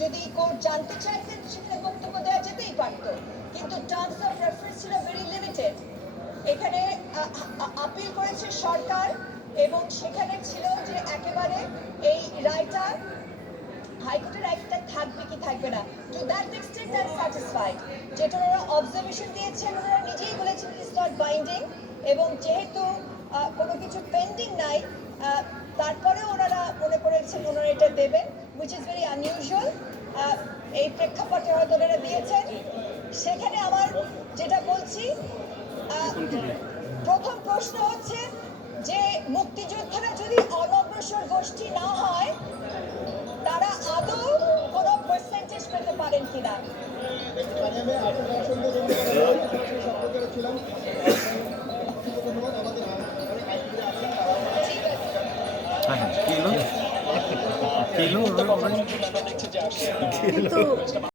যদি কোর্ট জানতে চাইতেন, সেখানে বক্তব্য দেওয়া যেতেই পারতো। কিন্তু টার্মস অফ রেফারেন্স ছিল ভেরি লিমিটেড এখানে আপিল করেছে সরকার, এবং সেখানে ছিল যে একেবারে এই রায়টা হাইকোর্টের একটা থাকবে কি থাকবে না। To that extent I satisfied যেটা ওনারা অবজারভেশন দিয়েছেন, ওনারা নিজেই বলেছেন ইটস নট বাইন্ডিং এবং যেহেতু কোনো কিছু পেন্ডিং নাই তারপরে ওনারা মনে করেছেন ওনারা এটা দেবেন। উইচ ইজ ভেরি আনইউজুয়াল এই প্রেক্ষাপটে হয়তো ওনারা দিয়েছেন। সেখানে আমার যেটা বলছি প্রথম প্রশ্ন হচ্ছে যে মুক্তিযোদ্ধারা যদি অনগ্রসর গোষ্ঠী না হয় তারা আদৌ কোনো পার্সেন্টেজ পেতে পারেন কিনা? আমি আপনার অসংখ্য ধন্যবাদ আমি সরাসরি সম্পর্কে ছিলাম অসংখ্য ধন্যবাদ আমাদের অনেক আইনজীবীরা আছেন তারাও ঠিক আছে হ্যাঁ